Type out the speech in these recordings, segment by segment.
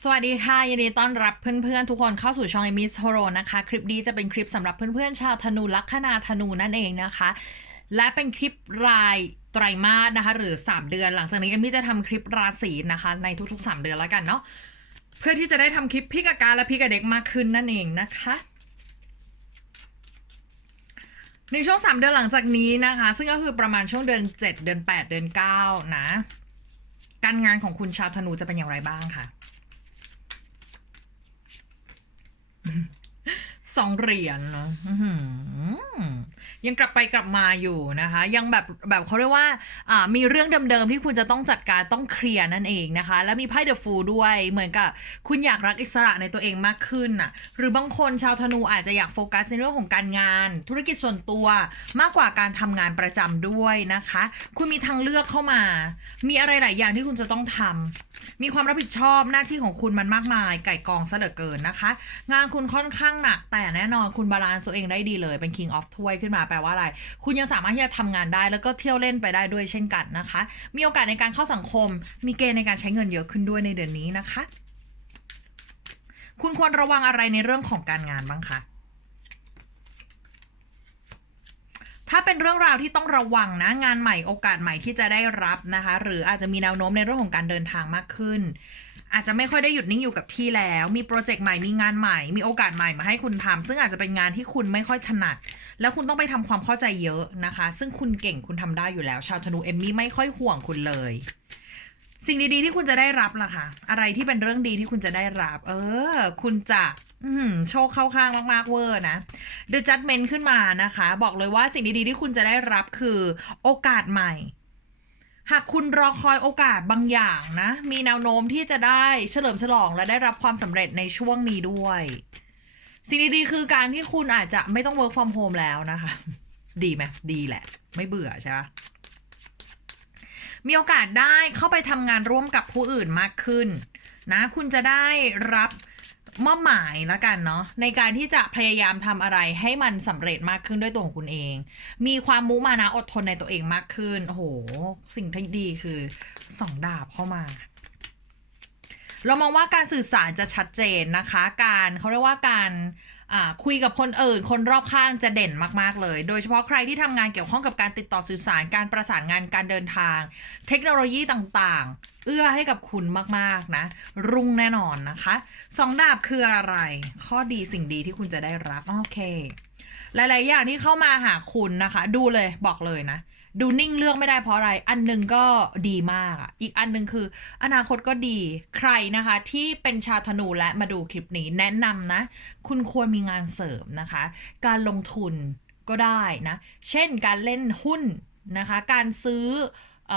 สวัสดีค่ะ ยินดีต้อนรับเพื่อนๆ ทุกคนเข้าสู่ช่อง e m i s h o r o นะคะ คลิปนี้จะเป็นคลิปสำหรับเพื่อนๆ ชาวธนูลัคนาธนูนั่นเองนะคะ และเป็นคลิปรายไตรมาสนะคะ หรือ 3 เดือน หลังจากนี้เอมมี่จะทำคลิปราศีนะคะ ในทุกๆ 3 เดือนแล้วกันเนาะเพื่อที่จะได้ทำคลิปพี่กับการและพี่กับเด็กมากขึ้นนั่นเองนะคะในช่วง 3 เดือนหลังจากนี้นะคะ ซึ่งก็คือประมาณช่วงเดือน 7 เดือน 8 เดือน 9 นะ การงานของคุณชาวธนูจะเป็นอย่างไรบ้างค่ะ Hmm. สองเหรียญเนอะยังกลับไปกลับมาอยู่นะคะ ยังแบบแบบเขาเรียกว่าอ่า มีเรื่องเดิมๆที่คุณจะต้องจัดการต้องเคลียร์นั่นเองนะคะ แล้วมีไพ่เดอะฟูด้วยเหมือนกับ คุณอยากรักอิสระในตัวเองมากขึ้นน่ะ หรือบางคนชาวธนูอาจจะอยากโฟกัสในเรื่องของการงาน ธุรกิจส่วนตัวมากกว่าการทำงานประจำด้วยนะคะ คุณมีทางเลือกเข้ามา มีอะไรหลายอย่างที่คุณจะต้องทำมีความรับผิดชอบหน้าที่ของคุณมันมากมาย ไก่กองเหลือเกินนะคะ งานคุณค่อนข้างหนักแต่แน่นอนคุณบาลานซ์ตัวเองได้ดีเลยเป็น king of ถ้วยขึ้นมาแปลว่าอะไร คุณยังสามารถที่จะทำงานได้แล้วก็เที่ยวเล่นไปได้ด้วยเช่นกันนะคะ มีโอกาสในการเข้าสังคม มีเกณฑ์ในการใช้เงินเยอะขึ้นด้วยในเดือนนี้นะคะ คุณควรระวังอะไรในเรื่องของการงานบ้างคะถ้าเป็นเรื่องราวที่ต้องระวังนะงานใหม่โอกาสใหม่ที่จะได้รับนะคะ หรืออาจจะมีแนวโน้มในเรื่องของการเดินทางมากขึ้น อาจจะไม่ค่อยได้หยุดนิ่งอยู่กับที่แล้ว มีโปรเจกต์ใหม่มีงานใหม่ มีโอกาสใหม่มาให้คุณทำซึ่งอาจจะเป็นงานที่คุณไม่ค่อยถนัด แล้วคุณต้องไปทำความเข้าใจเยอะนะคะ ซึ่งคุณเก่งคุณทำได้อยู่แล้ว ชาวธนูเอมมี่ไม่ค่อยห่วงคุณเลย สิ่งดีๆที่คุณจะได้รับล่ะคะอะไรที่เป็นเรื่องดีที่คุณจะได้รับ เออ คุณจะโชคเข้าข้างมากๆเวอร์นะ The Judgment ขึ้นมานะคะ บอกเลยว่าสิ่งดีๆที่คุณจะได้รับคือ โอกาสใหม่ หากคุณรอคอยโอกาสบางอย่างนะ มีแนวโน้มที่จะได้เฉลิมฉลองและได้รับความสำเร็จในช่วงนี้ด้วย สิ่งดีๆคือการที่คุณอาจจะไม่ต้อง work from home แล้วนะคะ ดีไหมดีแหละ ไม่เบื่อใช่ปะมีโอกาสได้เข้าไปทำงานร่วมกับผู้อื่นมากขึ้น นะ คุณจะได้รับ มอบหมายแล้วกันเนาะในการที่จะพยายามทำอะไรให้มันสำเร็จมากขึ้นด้วยตัวของคุณเอง มีความมุมานะอดทนในตัวเองมากขึ้นโอ้โหสิ่งที่ดีคือสองดาบเข้ามา เรามองว่าการสื่อสารจะชัดเจนนะคะ การเขาเรียกว่าการอ่าคุยกับคนอื่น คนรอบข้างจะเด่นมากๆเลย โดยเฉพาะใครที่ทำงานเกี่ยวข้องกับการติดต่อสื่อสารการประสานงานการเดินทาง เทคโนโลยีต่าง เอื้อให้กับคุณมากๆนะ รุ่งแน่นอนนะคะสองดาบคืออะไร ข้อดีสิ่งดีที่คุณจะได้รับโอเค หลายๆอย่างที่เข้ามาหาคุณนะคะ ดูเลยบอกเลยนะ ดูนิ่งเลือกไม่ได้เพราะอะไร อันหนึงก็ดีมากอีกอันหนึงคือ อนาคตก็ดีใครนะคะ ที่เป็นชาวธนูและมาดูคลิปนี้แนะนำนะ คุณควรมีงานเสริมนะคะ การลงทุนก็ได้นะ เช่นการเล่นหุ้นนะคะ การซื้ออ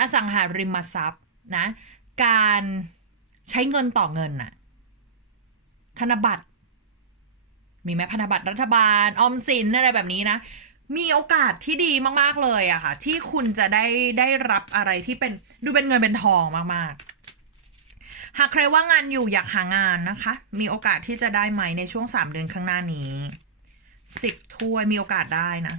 อสังหาริมทรัพย์นะ การใช้เงินต่อเงินน่ะธนบัตร มีไหมพันธบัตรรัฐบาล ออมสินอะไรแบบนี้นะ มีโอกาสที่ดีมาก ๆ เลยอะค่ะ ที่คุณจะได้ได้รับอะไรที่เป็นดูเป็นเงินเป็นทองมาก ๆ หากใครว่างงานอยู่อยากหางานนะคะ มีโอกาสที่จะได้ไหมในช่วงสามเดือนข้างหน้านี้สิบถ้วยมีโอกาสได้นะ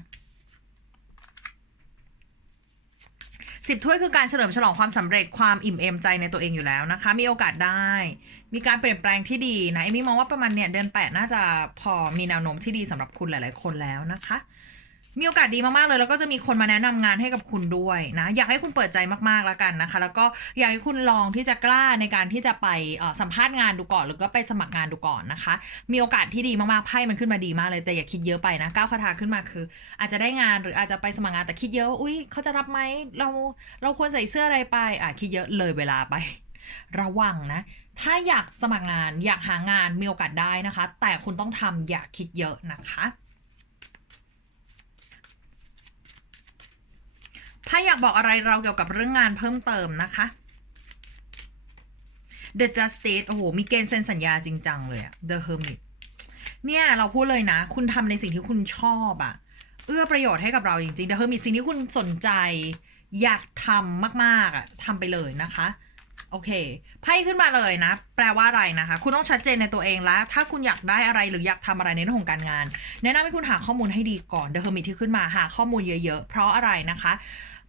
สิบถ้วยคือการเฉลิมฉลองความสำเร็จความอิ่มเอมใจในตัวเองอยู่แล้วนะคะ มีโอกาสได้ มีการเปลี่ยนแปลงที่ดีนะเอมี่มองว่าประมาณเนี่ยเดือนแปดน่าจะพอมีแนวโน้มที่ดีสำหรับคุณหลาย ๆ คนแล้วนะคะ มีโอกาสดีมากๆเลย แล้วก็จะมีคนมาแนะนำงานให้กับคุณด้วยนะ อยากให้คุณเปิดใจมากๆแล้วกันนะคะ แล้วก็อยากให้คุณลองที่จะกล้าในการที่จะไปสัมภาษณ์งานดูก่อน หรือก็ไปสมัครงานดูก่อนนะคะ มีโอกาสที่ดีมากๆไพ่มันขึ้นมาดีมากเลยแต่อย่าคิดเยอะไปนะก้าวคาถาขึ้นมาคือ อาจจะได้งานหรืออาจจะไปสมัครงานแต่คิดเยอะว่าอุ้ยเขาจะรับไหมเราเราควรใส่เสื้ออะไรไปอะคิดเยอะเลยเวลาไประวังนะ ถ้าอยากสมัครงานอยากหางานมีโอกาสได้นะคะ แต่คุณต้องทำอย่าคิดเยอะนะคะ ถ้าอยากบอกอะไรเราเกี่ยวกับเรื่องงานเพิ่มเติมนะคะ The Justice โอ้โห มีเกณฑ์เซ็นสัญญาจริงจังเลยอะ The Hermit เนี่ย เราพูดเลยนะ คุณทำในสิ่งที่คุณชอบอะเอื้อประโยชน์ให้กับเราจริงๆ The Hermit สิ่งที่คุณสนใจ อยากทำมากๆอะทำไปเลยนะคะ โอเค ไพ่ขึ้นมาเลยนะ แปลว่าอะไรนะคะ คุณต้องชัดเจนในตัวเองแล้ว ถ้าคุณอยากได้อะไรหรืออยากทำอะไรในเรื่องของการงาน แนะนำให้คุณหาข้อมูลให้ดีก่อน The Hermit ที่ขึ้นมาหาข้อมูลเยอะ ๆ เพราะอะไรนะคะ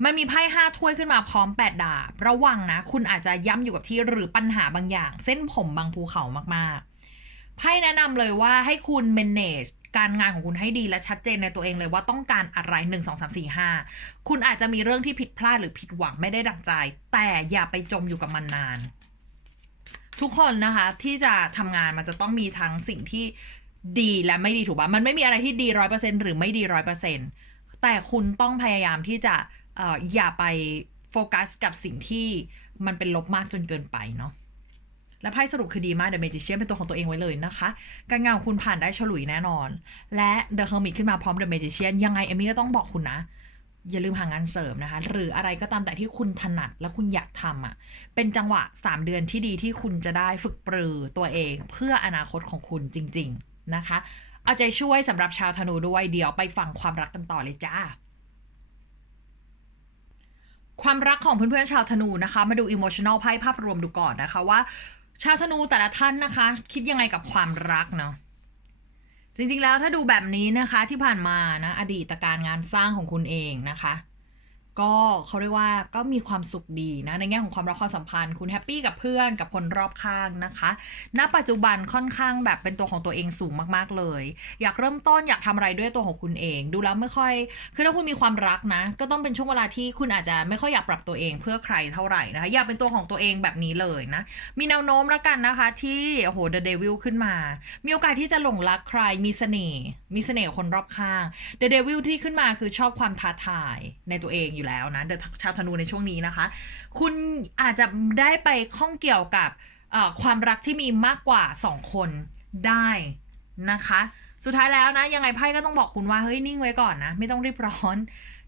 มันมีไพ่ห้าถ้วยขึ้นมาพร้อมแปดดาบ ระวังนะ คุณอาจจะย่ำอยู่กับที่หรือปัญหาบางอย่าง เส้นผมบางภูเขามากๆ ไพ่แนะนำเลยว่าให้คุณ manage การงานของคุณให้ดีและชัดเจนในตัวเองเลยว่าต้องการอะไร 1 2 3 4 5 คุณอาจจะมีเรื่องที่ผิดพลาดหรือผิดหวังไม่ได้ดังใจ แต่อย่าไปจมอยู่กับมันนาน ทุกคนนะคะ ที่จะทำงานมันจะต้องมีทั้งสิ่งที่ดีและไม่ดีถูกปะมันไม่มีอะไรที่ดีร้อยเปอร์เซ็นหรือไม่ดีร้อยเปอร์เซ็นแต่คุณต้องพยายามที่จะ อย่าไปโฟกัสกับสิ่งที่มันเป็นลบมากจนเกินไปเนาะและไพ่สรุปคือดีมาก The Magician เป็นตัวของตัวเองไว้เลยนะคะ การงานของคุณผ่านได้ฉลุยแน่นอน และ The Hermit ขึ้นมาพร้อม The Magician ยังไงเอมี่ก็ต้องบอกคุณนะ อย่าลืมหางานเสริมนะคะ หรืออะไรก็ตามแต่ที่คุณถนัดและคุณอยากทำอะ เป็นจังหวะ 3 เดือนที่ดีที่คุณจะได้ฝึกปรือตัวเอง เพื่ออนาคตของคุณจริง ๆนะคะ เอาใจช่วยสำหรับชาวธนูด้วยเดี๋ยวไปฟังความรักกันต่อเลยจ้า ความรักของเพื่อนๆชาวธนูนะคะ มาดู emotional ไพ่ภาพรวมดูก่อนนะคะว่า ชาวธนูแต่ละท่านนะคะ คิดยังไงกับความรักเนาะจริงๆแล้วถ้าดูแบบนี้นะคะที่ผ่านมานะอดีตการงานสร้างของคุณเองนะคะ ก็เขาเรียกว่าก็มีความสุขดีนะในแง่ของความรักความสัมพันธ์ คุณแฮปปี้กับเพื่อนกับคนรอบข้างนะคะ ณ ปัจจุบันค่อนข้างแบบเป็นตัวของตัวเองสูงมากๆเลย อยากเริ่มต้นอยากทำอะไรด้วยตัวของคุณเอง ดูแล้วไม่ค่อย คือถ้าคุณมีความรักนะ ก็ต้องเป็นช่วงเวลาที่คุณอาจจะไม่ค่อยอยากปรับตัวเองเพื่อใครเท่าไหร่นะคะอยากเป็นตัวของตัวเองแบบนี้เลยนะ มีแนวโน้มแล้วกันนะคะ ที่โอ้โห The Devil ขึ้นมา มีโอกาสที่จะหลงรักใครมีเสน่ห์มีเสน่ห์กับคนรอบข้าง The Devil ที่ขึ้นมาคือชอบความท้าทายในตัวเองอยู่แล้วนะ The ชาวธนูในช่วงนี้นะคะ คุณอาจจะได้ไปข้องเกี่ยวกับความรักที่มีมากกว่า 2 คนได้นะคะ สุดท้ายแล้วนะ ยังไงไพ่ก็ต้องบอกคุณว่าเฮ้ยนิ่งไว้ก่อนนะ ไม่ต้องรีบร้อน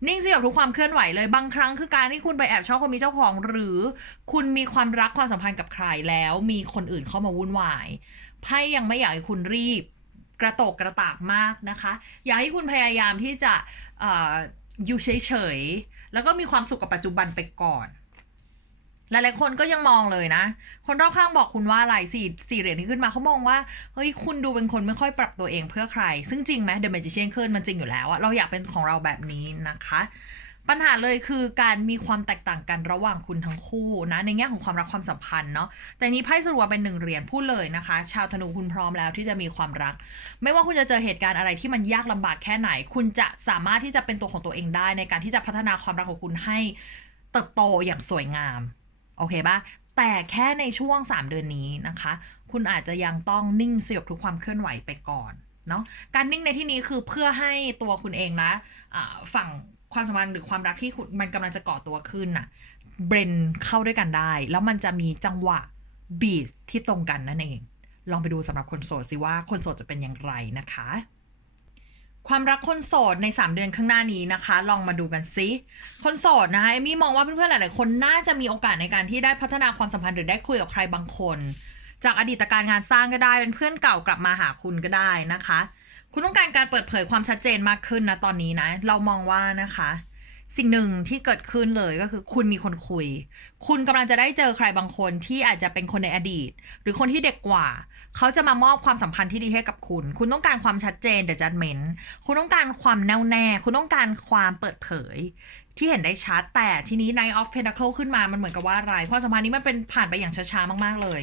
นิ่งสิกับทุกความเคลื่อนไหวเลยบางครั้งคือการที่คุณไปแอบชอบคนมีเจ้าของ หรือคุณมีความรักความสัมพันธ์กับใครแล้ว มีคนอื่นเข้ามาวุ่นวายไพ่ยังไม่อยากให้คุณรีบกระโตกกระตากมากนะคะ อยากให้คุณพยายามที่จะออยู่เฉย แล้วก็มีความสุขกับปัจจุบันไปก่อน หลายๆคนก็ยังมองเลยนะ คนรอบข้างบอกคุณว่าอะไรสี่สี่เหรียญที่ขึ้นมาเขามองว่า เฮ้ย คุณดูเป็นคนไม่ค่อยปรับตัวเองเพื่อใคร ซึ่งจริงไหม The Magician ขึ้นมันจริงอยู่แล้วอะเราอยากเป็นของเราแบบนี้นะคะ ปัญหาเลยคือการมีความแตกต่างกันระหว่างคุณทั้งคู่นะในแง่ของความรักความสัมพันธ์เนาะแต่นี้ไพ่สรุปว่าเป็นหนึ่งเหรียญพูดเลยนะคะ ชาวธนูคุณพร้อมแล้วที่จะมีความรัก ไม่ว่าคุณจะเจอเหตุการณ์อะไรที่มันยากลำบากแค่ไหน คุณจะสามารถที่จะเป็นตัวของตัวเองได้ ในการที่จะพัฒนาความรักของคุณให้เติบโตอย่างสวยงามโอเคปะแต่แค่ในช่วง 3 เดือนนี้นะคะ คุณอาจจะยังต้องนิ่งสยบทุกความเคลื่อนไหวไปก่อนเนาะการนิ่งในที่นี้คือเพื่อให้ตัวคุณเองนะอ่าฝั่ง ความสัมพันธ์หรือความรักที่มันกำลังจะก่อตัวขึ้นน่ะเบรนเข้าด้วยกันได้ แล้วมันจะมีจังหวะบีสที่ตรงกันนั่นเอง ลองไปดูสำหรับคนโสดสิว่าคนโสดจะเป็นอย่างไรนะคะ ความรักคนโสดใน 3 เดือนข้างหน้านี้นะคะ ลองมาดูกันซิคนโสดนะคะเอมี่มองว่าเพื่อนๆหลายๆคนน่าจะมีโอกาสในการที่ได้พัฒนาความสัมพันธ์หรือได้คุยกับใครบางคน จากอดีตการงานสร้างก็ได้เป็นเพื่อนเก่ากลับมาหาคุณก็ได้นะคะ คุณต้องการการเปิดเผยความชัดเจนมากขึ้นนะตอนนี้นะ เรามองว่านะคะ สิ่งหนึ่งที่เกิดขึ้นเลยก็คือคุณมีคนคุย คุณกำลังจะได้เจอใครบางคนที่อาจจะเป็นคนในอดีต หรือคนที่เด็กกว่า เขาจะมามอบความสัมพันธ์ที่ดีให้กับคุณ คุณต้องการความชัดเจนเดชั่นเมนคุณต้องการความแน่วแน่ คุณต้องการความเปิดเผย ที่เห็นได้ชัดแต่ทีนี้ Night of Pentacle ขึ้นมามันเหมือนกับว่าอะไรความสัมพันธ์นี้มันเป็นผ่านไปอย่างช้าๆ มากๆเลย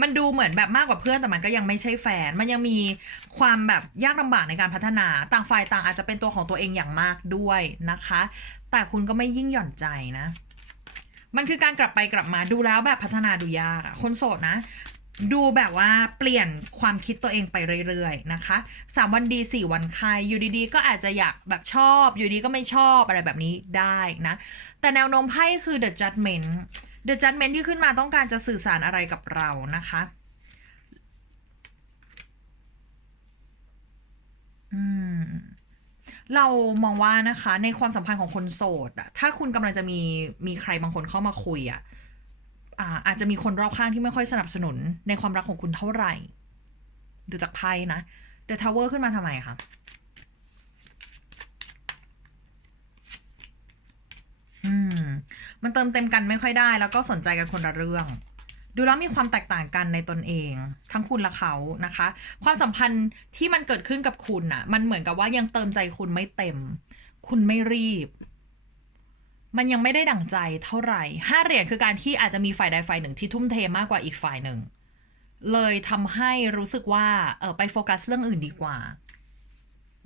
มันดูเหมือนแบบมากกว่าเพื่อนแต่มันก็ยังไม่ใช่แฟน มันยังมีความแบบยากลำบากในการพัฒนาต่างฝ่ายต่างอาจจะเป็นตัวของตัวเองอย่างมากด้วยนะคะ แต่คุณก็ไม่ยิ่งหย่อนใจนะ มันคือการกลับไปกลับมาดูแล้วแบบพัฒนาดูยากอะคนโสดนะ ดูแบบว่าเปลี่ยนความคิดตัวเองไปเรื่อยๆนะคะสามวันดีสี่วันคายอยู่ดีๆ ก็อาจจะอยากแบบชอบ อยู่ดีก็ไม่ชอบอะไรแบบนี้ได้นะ แต่แนวโน้มไพ่คือ the judgment the judgment ที่ขึ้นมาต้องการจะสื่อสารอะไรกับเรานะคะอืมเรามองว่านะคะในความสัมพันธ์ของคนโสดอะถ้าคุณกำลังจะมีมีใครบางคนเข้ามาคุยอะ อาจจะมีคนรอบข้างที่ไม่ค่อยสนับสนุนในความรักของคุณเท่าไหร่ ดูจากไพ่นะ The Tower ขึ้นมาทำไมคะอืม มันเติมเต็มกันไม่ค่อยได้ แล้วก็สนใจกันคนละเรื่อง ดูแล้วมีความแตกต่างกันในตนเอง ทั้งคุณและเขานะคะ ความสัมพันธ์ที่มันเกิดขึ้นกับคุณน่ะ มันเหมือนกับว่ายังเติมใจคุณไม่เต็ม คุณไม่รีบ มันยังไม่ได้ดั่งใจเท่าไหร่ห้าเหรียญคือการที่อาจจะมีฝ่ายใดฝ่ายหนึ่งที่ทุ่มเทมากกว่าอีกฝ่ายหนึ่ง เลยทำให้รู้สึกว่าเออไปโฟกัสเรื่องอื่นดีกว่า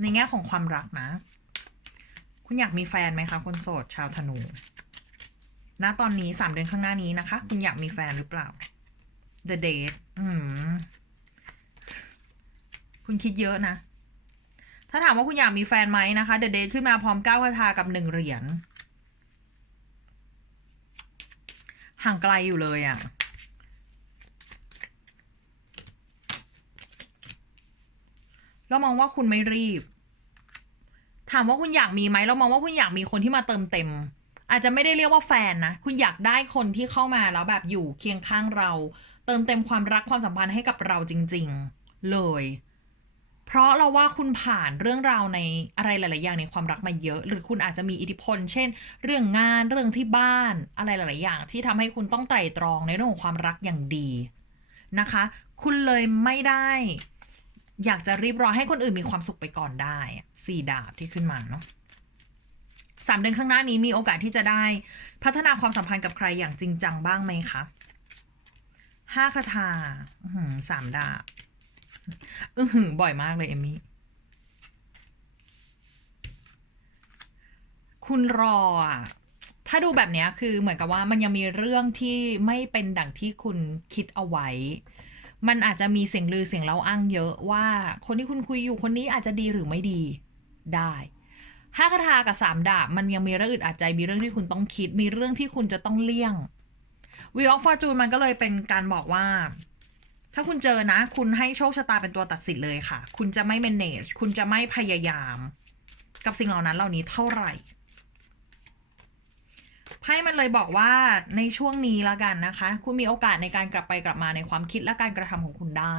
ในแง่ของความรักนะ คุณอยากมีแฟนไหมคะ คนโสดชาวธนูณตอนนี้สามเดือนข้างหน้านี้นะคะ คุณอยากมีแฟนหรือเปล่า The date อืมคุณคิดเยอะนะ ถ้าถามว่าคุณอยากมีแฟนไหมนะคะ The date ขึ้นมาพร้อมเก้าคาถากับหนึ่งเหรียญ ห่างไกลอยู่เลยอะ่ะเรามองว่าคุณไม่รีบ ถามว่าคุณอยากมีไหมเรามองว่าคุณอยากมีคนที่มาเติมเต็ม อาจจะไม่ได้เรียกว่าแฟนนะ คุณอยากได้คนที่เข้ามาแล้วแบบอยู่เคียงข้างเรา เติมเต็มความรักความสัมพันธ์ให้กับเราจริง ๆ เลย เพราะเราว่าคุณผ่านเรื่องราวในอะไรหลาย ๆ อย่างในความรักมาเยอะ หรือคุณอาจจะมีอิทธิพล เช่น เรื่องงานเรื่องที่บ้านอะไรหลาย ๆ อย่าง ที่ทำให้คุณต้องไตร่ตรองในเรื่องของความรักอย่างดีนะคะ คุณเลยไม่ได้ อยากจะรีบร้อนให้คนอื่นมีความสุขไปก่อนได้สี่ดาบที่ขึ้นมาเนาะสามเดือนข้างหน้านี้มีโอกาสที่จะได้ พัฒนาความสัมพันธ์กับใครอย่างจริงจังบ้างไหมคะห้าคาถาสามดาบ อือหือบ่อยมากเลยเอมมี่ คุณรออะ ถ้าดูแบบนี้คือเหมือนกับว่ามันยังมีเรื่องที่ไม่เป็นดังที่คุณคิดเอาไว้ มันอาจจะมีเสียงลือเสียงเล่าอ้างเยอะว่าคนที่คุณคุยอยู่คนนี้อาจจะดีหรือไม่ดีได้ห้าคาถากับสามดาบมันยังมีเรื่องอึดอัดใจมีเรื่องที่คุณต้องคิด มีเรื่องที่คุณจะต้องเลี่ยงวีออฟฟอร์จูนมันก็เลยเป็นการบอกว่า ถ้าคุณเจอนะ คุณให้โชคชะตาเป็นตัวตัดสินเลยค่ะ คุณจะไม่ manage คุณจะไม่พยายาม กับสิ่งเหล่านั้นเหล่านี้เท่าไหร่ไพ่มันเลยบอกว่าในช่วงนี้ละกันนะคะ คุณมีโอกาสในการกลับไปกลับมาในความคิดและการกระทำของคุณได้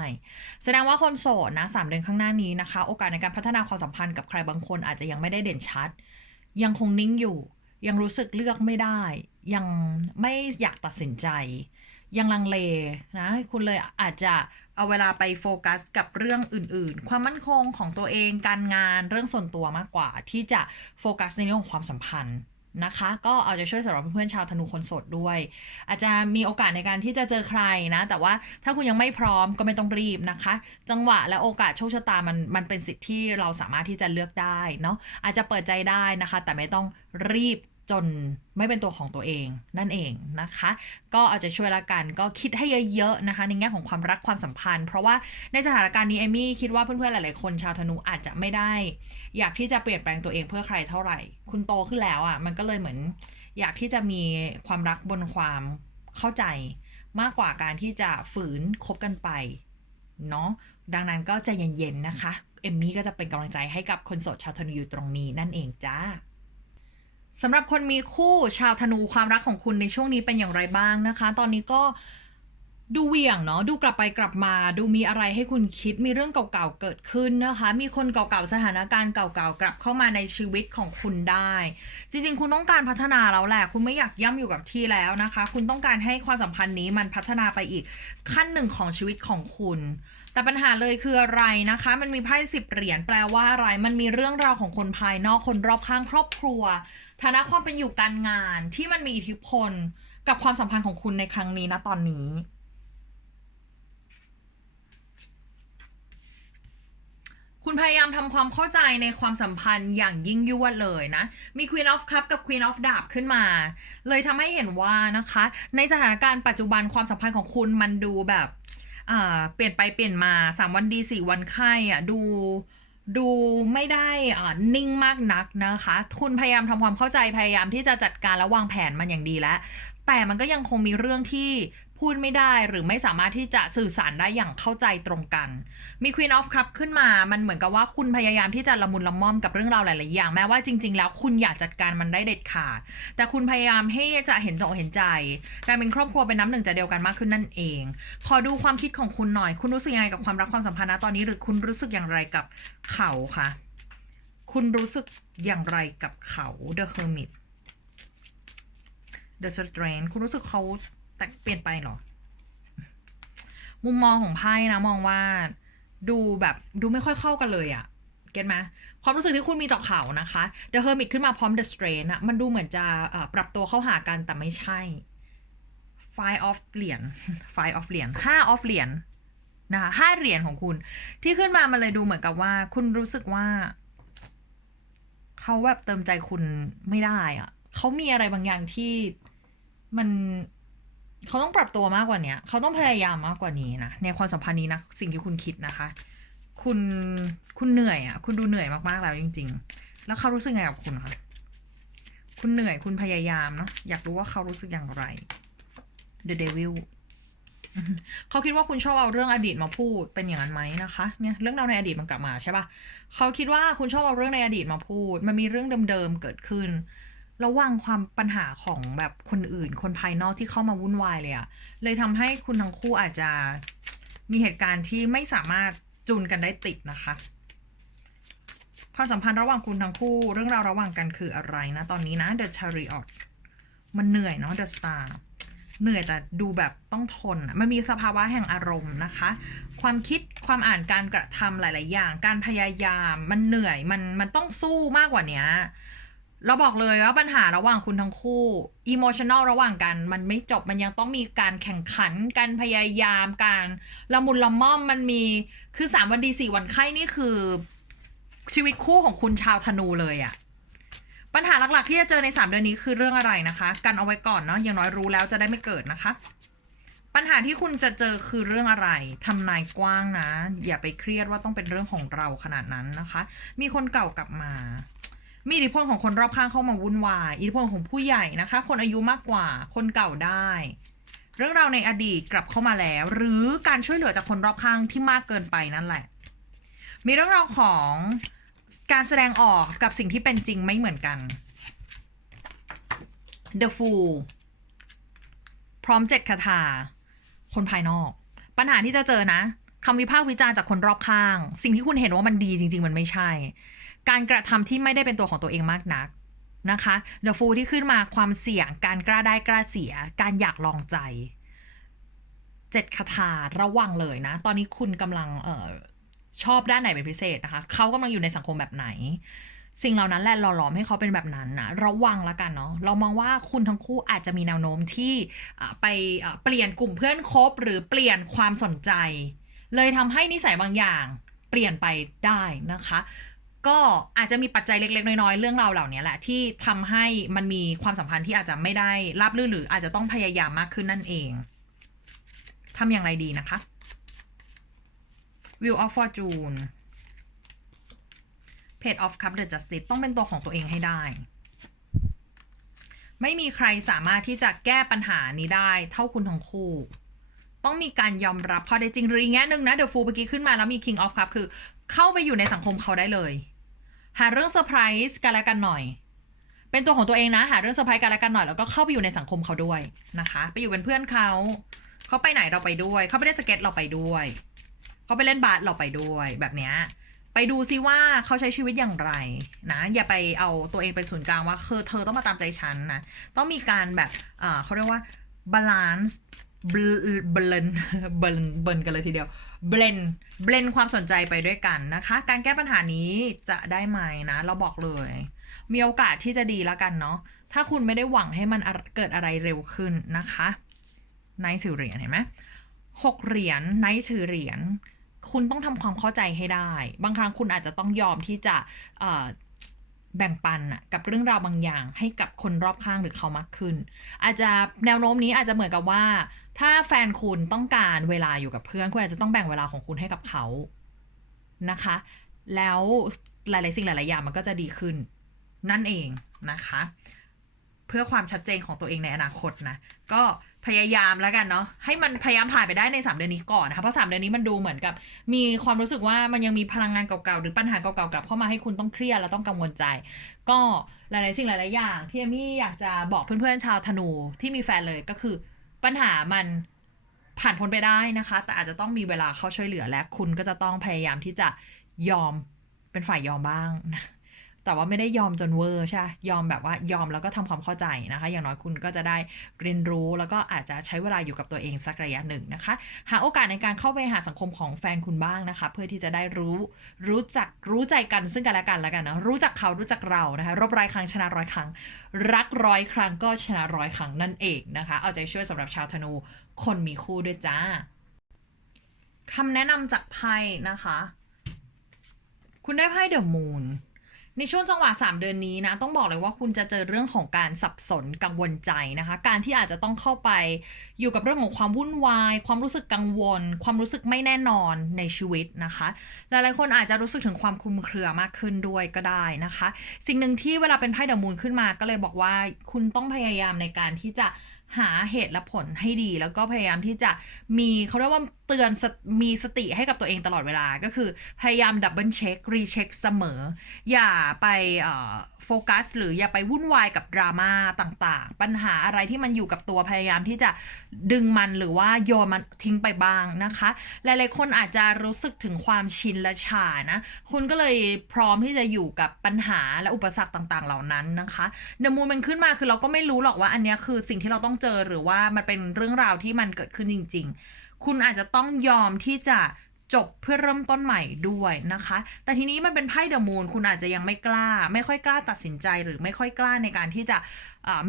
แสดงว่าคนโสดนะสามเดือนข้างหน้านี้นะคะ โอกาสในการพัฒนาความสัมพันธ์กับใครบางคนอาจจะยังไม่ได้เด่นชัด ยังคงนิ่งอยู่ ยังรู้สึกเลือกไม่ได้ ยังไม่อยากตัดสินใจ ยังลังเลนะ คุณเลยอาจจะเอาเวลาไปโฟกัสกับเรื่องอื่น ๆ ความมั่นคงของตัวเองการงานเรื่องส่วนตัวมากกว่า ที่จะโฟกัสในเรื่องของความสัมพันธ์นะคะ ก็เอาใจะช่วยสำหรับเพื่อนๆชาวธนูคนโสดด้วย อาจจะมีโอกาสในการที่จะเจอใครนะ แต่ว่าถ้าคุณยังไม่พร้อมก็ไม่ต้องรีบนะคะ จังหวะและโอกาสโชคชะตามันมันเป็นสิทธิ์ที่เราสามารถที่จะเลือกได้เนาะอาจจะเปิดใจได้นะคะ แต่ไม่ต้องรีบ จนไม่เป็นตัวของตัวเองนั่นเองนะคะ ก็เอาใจะช่วยละกันก็คิดให้เยอะๆนะคะ ในแง่ของความรักความสัมพันธ์ เพราะว่าในสถานการณ์นี้เอมี่คิดว่าเพื่อนๆหลายๆคนชาวธนูอาจจะไม่ได้ อยากที่จะเปลี่ยนแปลงตัวเองเพื่อใครเท่าไหร่ คุณโตขึ้นแล้วอะ่ะมันก็เลยเหมือน อยากที่จะมีความรักบนความเข้าใจ มากกว่าการที่จะฝืนคบกันไปเนาะดังนั้นก็ใจเย็นๆนะคะเอมมี่ก็จะเป็นกำลังใจให้กับคนโสดชาวธนูอยู่ตรงนี้นั่นเองจ้า สำหรับคนมีคู่ชาวธนูความรักของคุณในช่วงนี้เป็นอย่างไรบ้างนะคะ ตอนนี้ก็ดูเหวี่ยงเนาะดูกลับไปกลับมา ดูมีอะไรให้คุณคิดมีเรื่องเก่าๆเกิดขึ้นนะคะ มีคนเก่าๆสถานการณ์เก่าๆกลับเข้ามาในชีวิตของคุณได้ จริงๆ คุณต้องการพัฒนาแล้วแหละ คุณไม่อยากย่ำอยู่กับที่แล้วนะคะ คุณต้องการให้ความสัมพันธ์นี้มันพัฒนาไปอีกขั้นหนึ่งของชีวิตของคุณ แต่ปัญหาเลยคืออะไรนะคะ มันมีไพ่สิบเหรียญแปลว่าอะไรมันมีเรื่องราวของคนภายนอกคนรอบข้างครอบครัว ฐานะความเป็นอยู่การงานที่มันมีอิทธิพลกับความสัมพันธ์ของคุณในครั้งนี้นะตอนนี้ คุณพยายามทำความเข้าใจในความสัมพันธ์อย่างยิ่งยวดเลยนะ มี Queen of Cup กับ Queen of ดาบขึ้นมา เลยทำให้เห็นว่านะคะ ในสถานการณ์ปัจจุบันความสัมพันธ์ของคุณมันดูแบบเปลี่ยนไปเปลี่ยนมาสามวันดีสี่วันไข้อะดู ดูไม่ได้อ่านิ่งมากนักนะคะ คุณพยายามทำความเข้าใจพยายามที่จะจัดการและวางแผนมันอย่างดีแล้วแต่มันก็ยังคงมีเรื่องที่ พูดไม่ได้หรือไม่สามารถที่จะสื่อสารได้อย่างเข้าใจตรงกัน มี Queen of Cup ขึ้นมา มันเหมือนกับว่าคุณพยายามที่จะละมุนละม่อมกับเรื่องราวหลาย ๆ อย่าง แม้ว่าจริง ๆ แล้วคุณอยากจัดการมันได้เด็ดขาด แต่คุณพยายามให้จะเห็นอกเห็นใจการเป็นครอบครัวเป็นน้ำหนึ่งใจเดียวกันมากขึ้นนั่นเอง ขอดูความคิดของคุณหน่อย คุณรู้สึกยังไงกับความรักความสัมพันธ์ณตอนนี้ หรือคุณรู้สึกอย่างไรกับเขาคะคุณรู้สึกอย่างไรกับเขา The Hermit The Strength คุณรู้สึกเขา แต่เปลี่ยนไปหรอ มุมมองของไพ่นะมองว่า ดูแบบดูไม่ค่อยเข้ากันเลยอะเก็ตไหมความรู้สึกที่คุณมีต่อเขานะคะ The Hermit ขึ้นมาพร้อม The Strain อะมันดูเหมือนจะปรับตัวเข้าหากันแต่ไม่ใช่ Five of เหรียญ Five of เหรียญห้า of เหรียญนะคะห้าเหรียญของคุณที่ขึ้นมามันเลยดูเหมือนกับว่า คุณรู้สึกว่า เขาแบบเติมใจคุณไม่ได้อะเขามีอะไรบางอย่างที่มัน เขาต้องปรับตัวมากกว่าเนี้ยเขาต้องพยายามมากกว่านี้นะในความสัมพันธ์นี้นะสิ่งที่คุณคิดนะคะ คุณคุณเหนื่อยอะ่ะ คุณดูเหนื่อยมากๆแล้วจริง ๆ แล้วเขารู้สึกไงกับคุณคะคุณเหนื่อยคุณพยายามเนาะอยากรู้ว่าเขารู้สึกอย่างไร The Devil เขาคิดว่าคุณชอบเอาเรื่องอดีตมาพูดเป็นอย่างนั้นไหมนะคะเนี่ยเรื่องราวในอดีตมันกลับมาใช่ปะเขาคิดว่าคุณชอบเอาเรื่องในอดีตมาพูด มันมีเรื่องเดิมๆเกิดขึ้น ระวังความปัญหาของแบบคนอื่น คนภายนอกที่เข้ามาวุ่นวายเลยอะเลยทำให้คุณทั้งคู่อาจจะมีเหตุการณ์ที่ไม่สามารถจูนกันได้ติดนะคะ ความสัมพันธ์ระหว่างคุณทั้งคู่เรื่องราวระหว่างกันคืออะไรนะ ตอนนี้นะ The Chariot มันเหนื่อยเนาะ The Star เหนื่อยแต่ดูแบบต้องทน มันมีสภาวะแห่งอารมณ์นะคะ ความคิดความอ่านการกระทำหลาย ๆ อย่าง การพยายาม มันเหนื่อย มันมันต้องสู้มากกว่านี้ เราบอกเลยว่าปัญหาระหว่างคุณทั้งคู่อิโมชัน a ลระหว่างกัน มันไม่จบมันยังต้องมีการแข่งขันการพยายามการละมุนละม่อมมันมีคือสามวันดีสี่วันไข้นี่คือ ชีวิตคู่ของคุณชาวธนูเลยอะปัญหาหลักๆ ที่จะเจอในสามเดือนนี้คือเรื่องอะไรนะคะกันเอาไว้ก่อนเนาะอย่างน้อยรู้แล้วจะได้ไม่เกิดนะคะ ปัญหาที่คุณจะเจอคือเรื่องอะไรทำนายกว้างนะ อย่าไปเครียดว่าต้องเป็นเรื่องของเราขนาดนั้นนะคะ มีคนเก่ากลับมา มีอิทธิพลของคนรอบข้างเข้ามาวุ่นวาย อิทธิพลของผู้ใหญ่นะคะ คนอายุมากกว่า คนเก่าได้ เรื่องราวในอดีตกลับเข้ามาแล้ว หรือการช่วยเหลือจากคนรอบข้างที่มากเกินไปนั่นแหละ มีเรื่องราวของการแสดงออกกับสิ่งที่เป็นจริงไม่เหมือนกัน The Fool พร้อมเจ็ดคาถา คนภายนอก ปัญหาที่จะเจอนะคำวิพากษ์วิจารณ์จากคนรอบข้าง สิ่งที่คุณเห็นว่ามันดีจริง ๆ มันไม่ใช่ การกระทำที่ไม่ได้เป็นตัวของตัวเองมากนักนะคะ The Fool ที่ขึ้นมาความเสี่ยงการกล้าได้กล้าเสีย การอยากลองใจเจ็ดคาถาระวังเลยนะ ตอนนี้คุณกำลังเออชอบด้านไหนเป็นพิเศษนะคะ เขากำลังอยู่ในสังคมแบบไหน สิ่งเหล่านั้นแหละหล่อหลอมให้เขาเป็นแบบนั้นนะระวังล้วกันเนาะเรามองว่าคุณทั้งคู่อาจจะมีแนวโน้มที่ไปเปลี่ยนกลุ่มเพื่อนคบหรือเปลี่ยนความสนใจ เลยทำให้นิสัยบางอย่างเปลี่ยนไปได้นะคะ ก็อาจจะมีปัจจัยเล็กๆ น้อยๆ เรื่องราวเหล่านี้แหละที่ทำให้มันมีความสัมพันธ์ที่อาจจะไม่ได้ราบรื่นหรืออาจจะต้องพยายามมากขึ้นนั่นเองทำอย่างไรดีนะคะ Wheel of Fortune Page of Cup The Justice ต้องเป็นตัวของตัวเองให้ได้ ไม่มีใครสามารถที่จะแก้ปัญหานี้ได้เท่าคุณทั้งคู่ต้องมีการยอมรับข้อได้จริงหรืออีกแง่หนึ่งนะ The Fool เมื่อกี้ขึ้นมาแล้วมี King of Cup คือเข้าไปอยู่ในสังคมเขาได้เลย หาเรื่องเซอร์ไพรส์กันและกันหน่อย เป็นตัวของตัวเองนะ หาเรื่องเซอร์ไพรส์กันและกันหน่อยแล้วก็เข้าไปอยู่ในสังคมเขาด้วยนะคะ ไปอยู่เป็นเพื่อนเขา เขาไปไหนเราไปด้วย เขาไปเล่นสเก็ตเราไปด้วย เขาไปเล่นบาสเราไปด้วยแบบเนี้ยไปดูซิว่าเขาใช้ชีวิตอย่างไรนะอย่าไปเอาตัวเองเป็นศูนย์กลางว่าคือเธอต้องมาตามใจฉันนะต้องมีการแบบอ่าเขาเรียกว่าบาลานซ์เบลเบลนเบลเบลกันเลยทีเดียว เบลนเบลนความสนใจไปด้วยกันนะคะ การแก้ปัญหานี้จะได้ไหมนะ เราบอกเลย มีโอกาสที่จะดีแล้วกันเนาะถ้าคุณไม่ได้หวังให้มันเกิดอะไรเร็วขึ้นนะคะในถือเหรียญเห็นไหมหกเหรียญในถือเหรียญคุณต้องทำความเข้าใจให้ได้ บางครั้งคุณอาจจะต้องยอมที่จะเแบ่งปันกับเรื่องราวบางอย่างให้กับคนรอบข้างหรือเขามากขึ้น อาจจะแนวโน้มนี้อาจจะเหมือนกับว่า ถ้าแฟนคุณต้องการเวลาอยู่กับเพื่อนคุณอาจจะต้องแบ่งเวลาของคุณให้กับเขานะคะ แล้วหลายๆสิ่งหลายๆอย่างมันก็จะดีขึ้น นั่นเองนะคะ เพื่อความชัดเจนของตัวเองในอนาคตนะ ก็พยายามแล้วกันเนาะให้มันพยายามผ่านไปได้ใน 3 เดือนนี้ก่อนนะคะเพราะ3เดือนนี้มันดูเหมือนกับ มีความรู้สึกว่ามันยังมีพลังงานเก่าๆหรือปัญหาเก่าๆกลับเข้ามาให้คุณต้องเครียดและต้องกังวลใจ ก็หลายๆสิ่งหลายๆอย่างที่เอมี่อยากจะบอกเพื่อนๆชาวธนูที่มีแฟนเลยก็คือ ปัญหามันผ่านพ้นไปได้นะคะ แต่อาจจะต้องมีเวลาเข้าช่วยเหลือและคุณก็จะต้องพยายามที่จะยอมเป็นฝ่ายยอมบ้างนะ แต่ว่าไม่ได้ยอมจนเวอร์ใช่ ยอมแบบว่ายอมแล้วก็ทำความเข้าใจนะคะ อย่างน้อยคุณก็จะได้เรียนรู้แล้วก็อาจจะใช้เวลาอยู่กับตัวเองสักระยะหนึ่งนะคะ หาโอกาสในการเข้าไปหาสังคมของแฟนคุณบ้างนะคะ เพื่อที่จะได้รู้รู้จักรู้ใจกันซึ่งกันและกันแล้วกันนะรู้จักเขารู้จักเรานะคะรบร้อยครั้งชนะร้อยครั้ง รักร้อยครั้งก็ชนะร้อยครั้งนั่นเองนะคะ เอาใจช่วยสำหรับชาวธนูคนมีคู่ด้วยจ้าคำแนะนำจากไพ่นะคะ คุณได้ไพ่เดอะมูน ในช่วงจังหวะ 3 เดือนนี้นะ ต้องบอกเลยว่าคุณจะเจอเรื่องของการสับสนกังวลใจนะคะ การที่อาจจะต้องเข้าไปอยู่กับเรื่องของความวุ่นวาย ความรู้สึกกังวล ความรู้สึกไม่แน่นอนในชีวิตนะคะ หลายๆคนอาจจะรู้สึกถึงความคลุมเครือมากขึ้นด้วยก็ได้นะคะ สิ่งหนึ่งที่เวลาเป็นไพ่เดอะมูนขึ้นมาก็เลยบอกว่าคุณต้องพยายามในการที่จะ หาเหตุและผลให้ดี แล้วก็พยายามที่จะมีเขาเรียกว่าเตือนมีสติให้กับตัวเองตลอดเวลาก็คือพยายามดับเบิลเช็ครีเช็คเสมอ อย่าไปโฟกัส หรืออย่าไปวุ่นวายกับดราม่าต่างๆ ปัญหาอะไรที่มันอยู่กับตัวพยายามที่จะดึงมันหรือว่าโยนมันทิ้งไปบ้างนะคะ หลายๆคนอาจจะรู้สึกถึงความชินและชานะคุณก็เลยพร้อมที่จะอยู่กับปัญหาและอุปสรรคต่างๆ เหล่านั้นนะคะเดมูนมันขึ้นมาคือเราก็ไม่รู้หรอกว่าอันนี้คือสิ่งที่เราต้องเจอหรือว่ามันเป็นเรื่องราวที่มันเกิดขึ้นจริง ๆ คุณอาจจะต้องยอมที่จะจบเพื่อเริ่มต้นใหม่ด้วยนะคะ แต่ทีนี้มันเป็นไพ่เดอะมูนคุณอาจจะยังไม่กล้า ไม่ค่อยกล้าตัดสินใจหรือไม่ค่อยกล้าในการที่จะ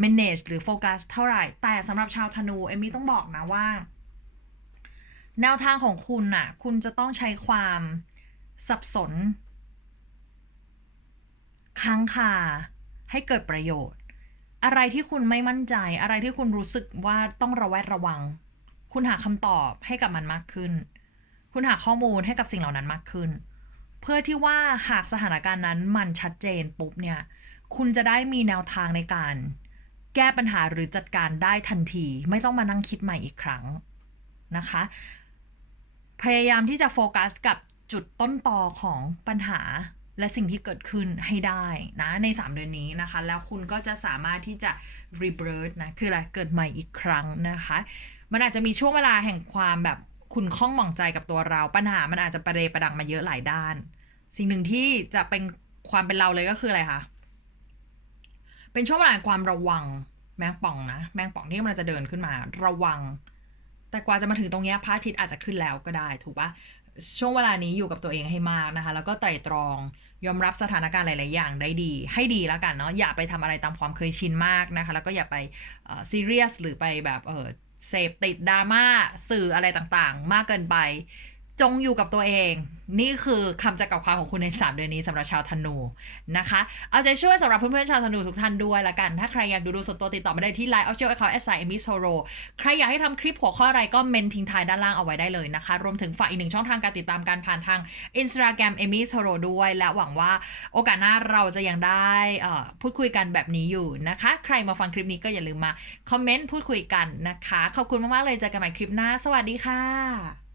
manage หรือโฟกัสเท่าไหร่ แต่สำหรับชาวธนูเอมมี่ต้องบอกนะว่า แนวทางของคุณน่ะ คุณจะต้องใช้ความสับสนค้างคาให้เกิดประโยชน์ อะไรที่คุณไม่มั่นใจ อะไรที่คุณรู้สึกว่าต้องระแวดระวัง คุณหาคำตอบให้กับมันมากขึ้น คุณหาข้อมูลให้กับสิ่งเหล่านั้นมากขึ้น เพื่อที่ว่าหากสถานการณ์นั้นมันชัดเจนปุ๊บเนี่ย คุณจะได้มีแนวทางในการ แก้ปัญหาหรือจัดการได้ทันที ไม่ต้องมานั่งคิดใหม่อีกครั้งนะคะ พยายามที่จะโฟกัสกับจุดต้นตอของปัญหา และสิ่งที่เกิดขึ้นให้ได้นะใน 3 เดือนนี้นะคะ แล้วคุณก็จะสามารถที่จะ rebirth นะคืออะไรเกิดใหม่อีกครั้งนะคะ มันอาจจะมีช่วงเวลาแห่งความแบบคุณข้องหมองใจกับตัวเรา ปัญหามันอาจจะประเดประดังมาเยอะหลายด้าน สิ่งหนึ่งที่จะเป็นความเป็นเราเลยก็คืออะไรคะเป็นช่วงเวลาแห่งความระวังแมงป่องนะ แมงป่องที่มันจะเดินขึ้นมา ระวัง แต่กว่าจะมาถึงตรงนี้พระอาทิตย์อาจจะขึ้นแล้วก็ได้ ถูกปะ ช่วงเวลานี้อยู่กับตัวเองให้มากนะคะ แล้วก็ไตร่ตรองยอมรับสถานการณ์หลาย ๆ อย่างได้ดี ให้ดีแล้วกันเนาะอย่าไปทำอะไรตามความเคยชินมากนะคะ แล้วก็อย่าไปซีเรียสหรือไปแบบเออเสพติดดราม่าสื่ออะไรต่าง ๆ มากเกินไป จงอยู่กับตัวเอง นี่คือคำจำกัดความของคุณใน 3 เดือนนี้สำหรับชาวธนูนะคะ เอาใจช่วยสำหรับเพื่อนๆชาวธนูทุกท่านด้วยละกัน ถ้าใครอยากดูดูส่วนตัวติดต่อมาได้ที่ Line Official Account s i m i s o r o ใครอยากให้ทำคลิปหัวข้ออะไรก็เมนทิ้งท้ายด้านล่างเอาไว้ได้เลยนะคะ รวมถึงฝากอีกหนึ่งช่องทางการติดตามการผ่านทาง Instagram a m y s o r o ด้วย และหวังว่าโอกาสหน้าเราจะยังได้พูดคุยกันแบบนี้อยู่นะคะ ใครมาฟังคลิปนี้ก็อย่าลืมมาคอมเมนต์พูดคุยกันนะคะ ขอบคุณมากๆเลยเจอกันใหม่คลิปหน้า สวัสดีค่ะ